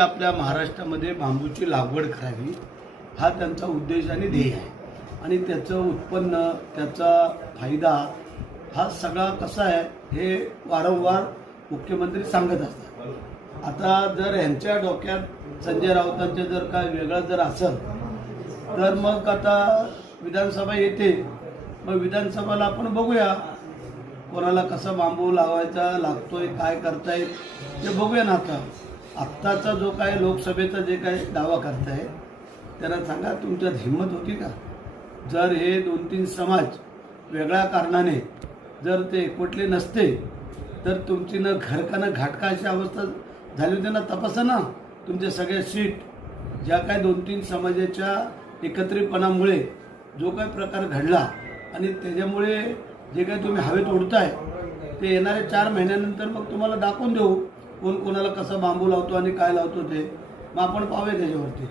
आपल्या महाराष्ट्रामध्ये बांबूची लागवड करावी हा त्यांचा उद्देश आणि ध्येय आहे आणि त्याचं उत्पन्न त्याचा फायदा हा सगळा कसा आहे हे वारंवार मुख्यमंत्री सांगत असतात। आता जर यांच्या डोक्यात संजय राऊतांचे जर काय वेगळं जर असेल तर मग आता विधानसभा येते, मग विधानसभेला आपण बघूया कोणाला कसा बांबू लावायचा लागतोय काय करताय ते बघूया ना। आत्ताचा जो काय लोकसभेचा जे काय दावा करताय त्यांना सांगा तुमच्यात हिंमत होती का? जर हे 2-3 समाज वेगळ्या कारणाने जर ते एकवटले नसते तर तुमची न घरका न घाटका अशी अवस्था झाली होती ना। तपासा ना तुमच्या सगळ्या सीट ज्या काय 2-3 समाजाच्या एकत्रितपणामुळे जो काय प्रकार घडला आणि त्याच्यामुळे जे काही तुम्ही हवेत उडताय ते येणाऱ्या 4 महिन्यानंतर मग तुम्हाला दाखवून देऊ कोण कोणाला कसा बांबू लावतो आणि काय लावतो ते, मग आपण पाहूया त्याच्यावरती।